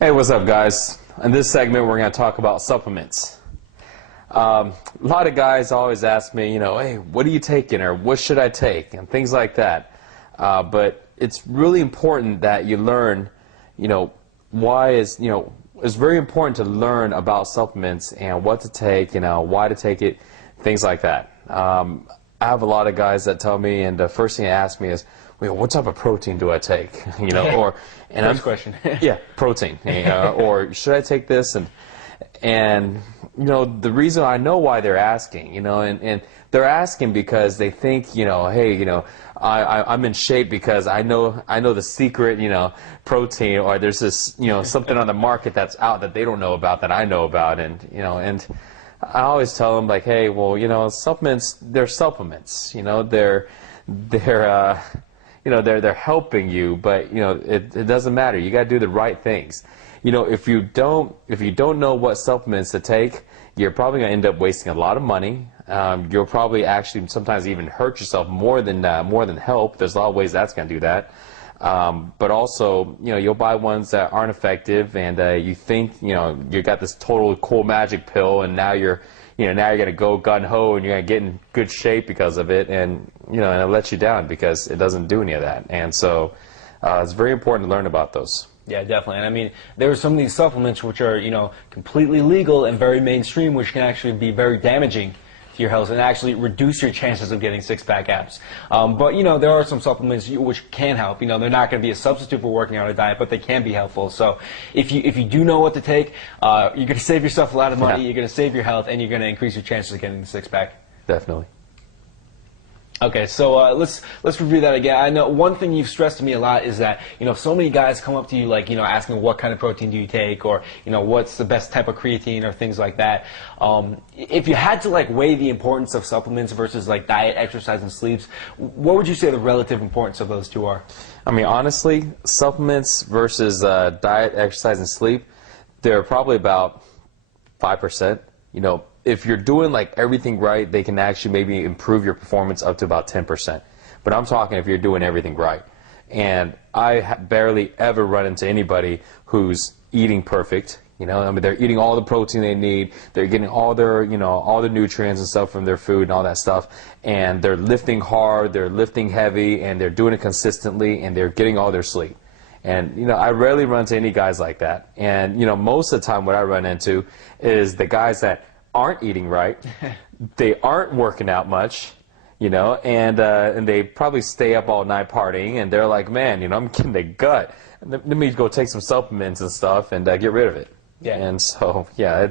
Hey, what's up, guys? In this segment, we're going to talk about supplements. A lot of guys always ask me, hey, what are you taking, or what should I take, and things like that. But it's really important that you learn, it's very important to learn about supplements and what to take, why to take it, things like that. I have a lot of guys that tell me, and the first thing they ask me is, well, what type of protein do I take? First question. Yeah, protein. Or should I take this? And the reason I know why they're asking, and they're asking because they think, hey, I'm in shape because I know the secret, protein, or there's this, something on the market that's out that they don't know about that I know about, and I always tell them, like, hey, well, supplements, they're supplements, they're helping you, but it doesn't matter. You got to do the right things. If you don't know what supplements to take, you're probably going to end up wasting a lot of money. You'll probably actually sometimes even hurt yourself more than help. There's a lot of ways that's going to do that. But also, you'll buy ones that aren't effective, and you think you got this total cool magic pill, and now you're going to go gun-ho, and you're going to get in good shape because of it, and and it lets you down because it doesn't do any of that. And so it's very important to learn about those. Yeah, definitely. And I mean, there are some of these supplements which are, completely legal and very mainstream, which can actually be very damaging to your health and actually reduce your chances of getting six-pack abs. But, there are some supplements which can help. They're not going to be a substitute for working out a diet, but they can be helpful. So if you do know what to take, you're going to save yourself a lot of money, you're going to save your health, and you're going to increase your chances of getting the six-pack. Definitely. Okay, so let's review that again. I know one thing you've stressed to me a lot is that so many guys come up to you like asking what kind of protein do you take, or what's the best type of creatine, or things like that. If you had to weigh the importance of supplements versus diet, exercise, and sleeps, what would you say the relative importance of those two are? I mean, honestly, supplements versus diet, exercise, and sleep, they're probably about 5%. If you're doing everything right, they can actually maybe improve your performance up to about 10%. But I'm talking if you're doing everything right. And I barely ever run into anybody who's eating perfect. They're eating all the protein they need. They're getting all their, all the nutrients and stuff from their food and all that stuff. And they're lifting hard, they're lifting heavy, and they're doing it consistently, and they're getting all their sleep. And, I rarely run into any guys like that. And, most of the time what I run into is the guys that aren't eating right, they aren't working out much, and they probably stay up all night partying, and they're like, man, I'm getting the gut. Let me go take some supplements and stuff and get rid of it. Yeah. And so, yeah,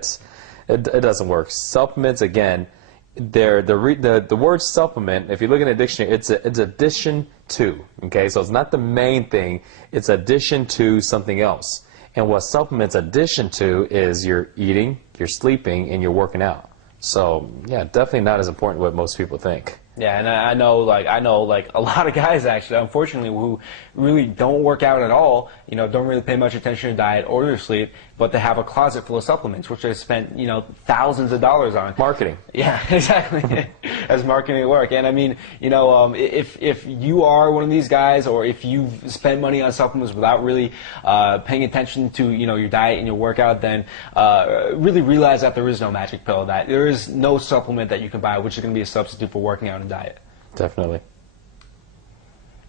it doesn't work. Supplements, again, the word supplement, if you look in a dictionary, it's addition to, okay? So it's not the main thing, it's addition to something else. And what supplements addition to is you're eating, you're sleeping, and you're working out. So, yeah, definitely not as important what most people think. Yeah, and I know a lot of guys actually, unfortunately, who really don't work out at all, don't really pay much attention to diet or their sleep, but they have a closet full of supplements, which they spent, thousands of dollars on. Marketing. Yeah, exactly. As marketing work. And I mean, if you are one of these guys, or if you've spent money on supplements without really paying attention to, your diet and your workout, then really realize that there is no magic pill, that there is no supplement that you can buy which is going to be a substitute for working out and diet. Definitely.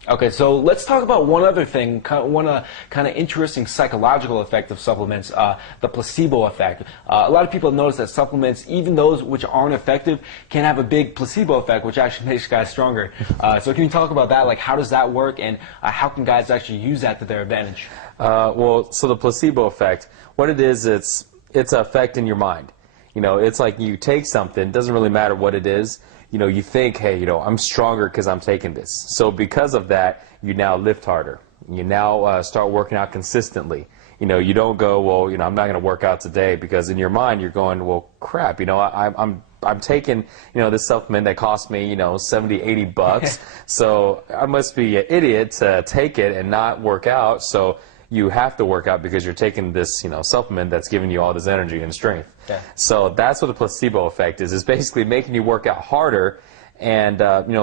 Okay, so let's talk about one other thing, one kind of interesting psychological effect of supplements, the placebo effect. A lot of people have noticed that supplements, even those which aren't effective, can have a big placebo effect, which actually makes guys stronger. So can you talk about that? How does that work, and how can guys actually use that to their advantage? Well, so the placebo effect, what it is, it's an effect in your mind. It's like you take something, it doesn't really matter what it is. You think, hey, I'm stronger because I'm taking this. So because of that, you now lift harder. You now start working out consistently. You don't go, well, I'm not going to work out today, because in your mind you're going, well, crap, I'm taking, this supplement that cost me, 70, 80 bucks. So I must be an idiot to take it and not work out. So you have to work out because you're taking this, supplement that's giving you all this energy and strength. Yeah. So that's what the placebo effect is. It's basically making you work out harder, and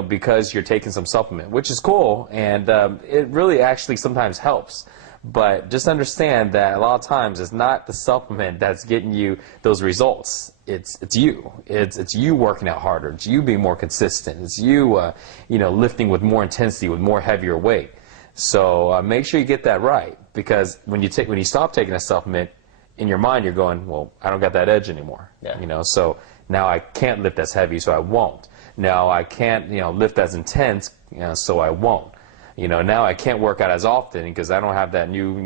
because you're taking some supplement, which is cool, and it really actually sometimes helps. But just understand that a lot of times it's not the supplement that's getting you those results. It's you. It's you working out harder. It's you being more consistent. It's you lifting with more intensity, with more heavier weight. So make sure you get that right, because when you stop taking a supplement, in your mind you're going, well, I don't got that edge anymore. Yeah. So now I can't lift as heavy, so I won't. Now I can't lift as intense, so I won't. Now I can't work out as often because I don't have that new,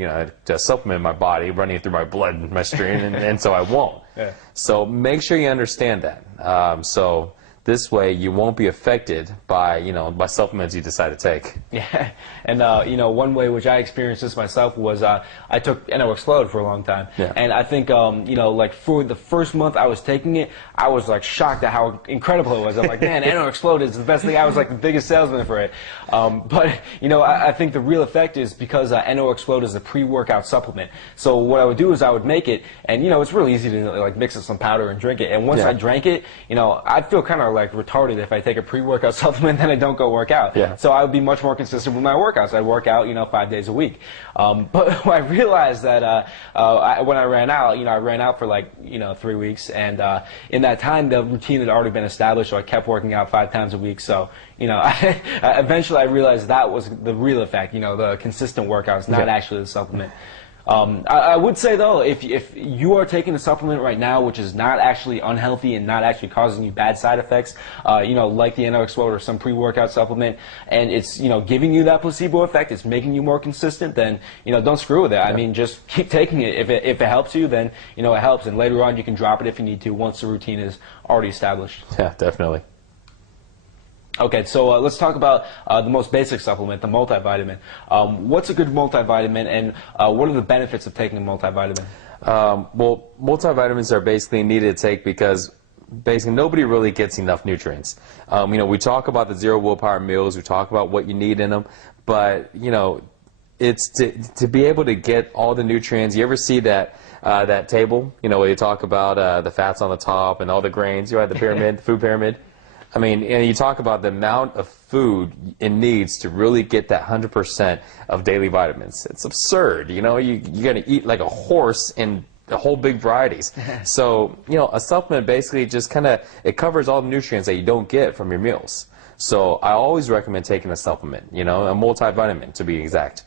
supplement in my body running through my blood and my stream, and so I won't. Yeah. So make sure you understand that. So this way you won't be affected by, by supplements you decide to take. Yeah, and one way which I experienced this myself was I took Explode for a long time, Yeah. and I think like for the first month I was taking it, I was like shocked at how incredible it was. I'm like, man, Explode is the best thing. I was like the biggest salesman for it, but I think the real effect is because Explode is a pre-workout supplement. So what I would do is I would make it, and it's really easy to like mix it some powder and drink it. And once I drank it, I'd feel kind of like retarded if I take a pre-workout supplement and I don't go work out. Yeah. So I would be much more consistent with my workouts. I'd work out, 5 days a week. But I realized that when I ran out, I ran out for like 3 weeks, and in that time the routine had already been established, so I kept working out 5 times a week. So eventually I realized that was the real effect. The consistent workouts, not actually the supplement. I would say though, if you are taking a supplement right now which is not actually unhealthy and not actually causing you bad side effects, like the Explode or some pre-workout supplement, and it's giving you that placebo effect, it's making you more consistent, then don't screw with it. I mean, just keep taking it. If it helps you, then it helps, and later on you can drop it if you need to once the routine is already established. Yeah, definitely. Okay, so let's talk about the most basic supplement, the multivitamin. What's a good multivitamin, and what are the benefits of taking a multivitamin? Well, multivitamins are basically needed to take because basically nobody really gets enough nutrients. We talk about the zero willpower meals, we talk about what you need in them, but it's to be able to get all the nutrients. You ever see that that table? Where you talk about the fats on the top and all the grains. You have the pyramid, the food pyramid. I mean, and you talk about the amount of food it needs to really get that 100% of daily vitamins. It's absurd. You got to eat like a horse in a whole big varieties. So, a supplement basically just it covers all the nutrients that you don't get from your meals. So I always recommend taking a supplement, a multivitamin to be exact.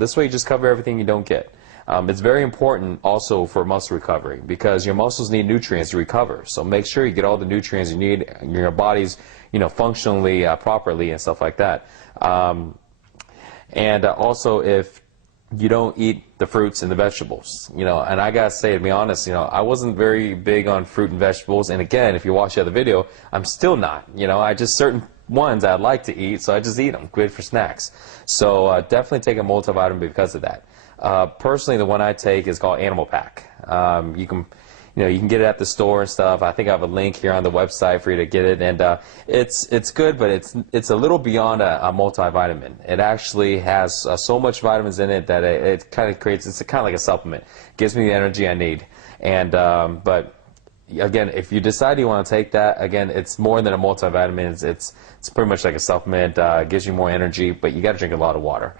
This way you just cover everything you don't get. It's very important also for muscle recovery because your muscles need nutrients to recover. So make sure you get all the nutrients you need in your body's, functionally properly and stuff like that. And also if you don't eat the fruits and the vegetables, and I gotta say, to be honest, I wasn't very big on fruit and vegetables. And again, if you watch the other video, I'm still not. I just certain ones I'd like to eat, so I just eat them. Good for snacks. So definitely take a multivitamin because of that. Personally, the one I take is called Animal Pack. You can get it at the store and stuff. I think I have a link here on the website for you to get it, and it's good, but it's a little beyond a multivitamin. It actually has so much vitamins in it that it kind of creates. It's kind of like a supplement. It gives me the energy I need, and but again, if you decide you want to take that, again, it's more than a multivitamin. It's pretty much like a supplement. It gives you more energy, but you got to drink a lot of water.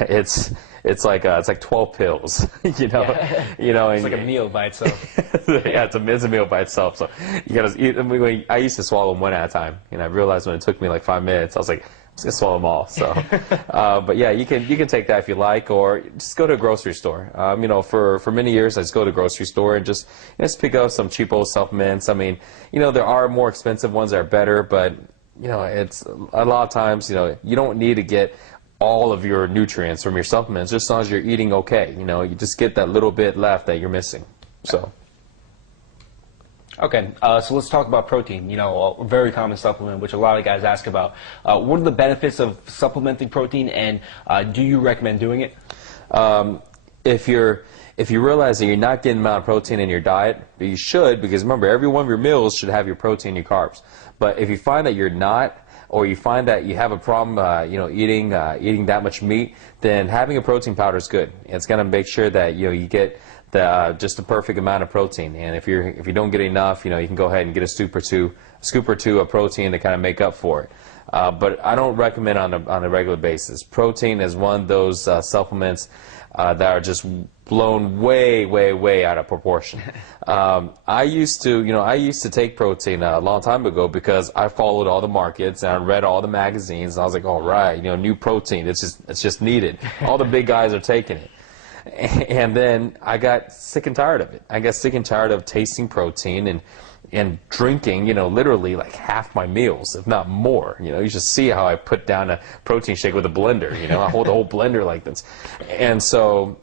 It's like 12 pills, It's like a meal by itself. Yeah, it's a meal by itself. So you got to eat. I mean, I used to swallow them one at a time, and I realized when it took me like 5 minutes, I was like, I'm just gonna swallow them all. So, but yeah, you can take that if you like, or just go to a grocery store. For many years, I just go to a grocery store and just pick up some cheapo supplements. I mean, there are more expensive ones that are better, but it's a lot of times, you don't need to get all of your nutrients from your supplements, just as long as you're eating okay. You just get that little bit left that you're missing. So. Okay, so let's talk about protein, a very common supplement which a lot of guys ask about. What are the benefits of supplementing protein, and do you recommend doing it? If you realize that you're not getting the amount of protein in your diet, you should, because remember, every one of your meals should have your protein and your carbs. But if you find that you're not, or you find that you have a problem, eating that much meat, then having a protein powder is good. It's going to make sure that you get just the perfect amount of protein. And if you don't get enough, you can go ahead and get a scoop or two of protein to kind of make up for it. But I don't recommend on a regular basis. Protein is one of those supplements that are just blown way, way, way out of proportion. I used to take protein a long time ago because I followed all the markets and I read all the magazines. And I was like, all right, new protein, it's just needed. All the big guys are taking it. And then I got sick and tired of it. I got sick and tired of tasting protein and drinking, literally like half my meals, if not more. You should see how I put down a protein shake with a blender. I hold the whole blender like this. And so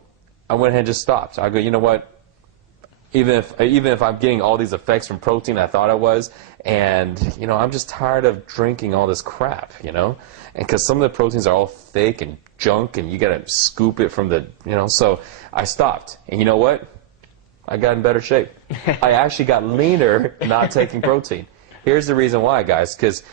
I went ahead and just stopped. I go, you know what? Even if I'm getting all these effects from protein I thought I was, and I'm just tired of drinking all this crap, and because some of the proteins are all thick and junk, and you gotta scoop it from the, so I stopped. And you know what? I got in better shape. I actually got leaner not taking protein. Here's the reason why, guys, because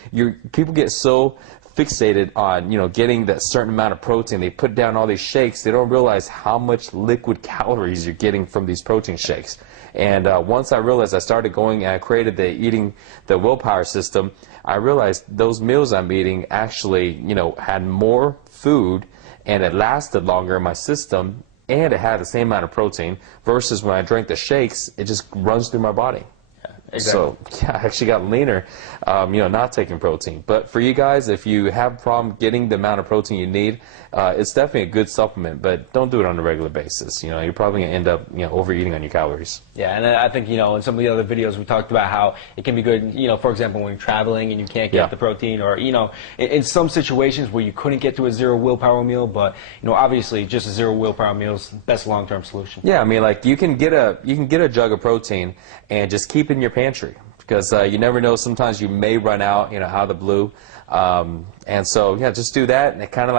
people get so fixated on getting that certain amount of protein. They put down all these shakes. They don't realize how much liquid calories you're getting from these protein shakes. And once I realized, I started going and I created the willpower system. I realized those meals I'm eating actually had more food and it lasted longer in my system, and it had the same amount of protein versus when I drank the shakes, it just runs through my body. Exactly. So, yeah, I actually got leaner, not taking protein. But for you guys, if you have a problem getting the amount of protein you need, it's definitely a good supplement, but don't do it on a regular basis. You're probably going to end up, overeating on your calories. Yeah, and I think, in some of the other videos we talked about how it can be good, for example, when you're traveling and you can't get the protein, or, in some situations where you couldn't get to a zero willpower meal, but, obviously just a zero willpower meal is the best long-term solution. Yeah, I mean, like, you can get a jug of protein and just keep it in your pantry, because you never know, sometimes you may run out, out of the blue. And so, yeah, just do that, and it kind of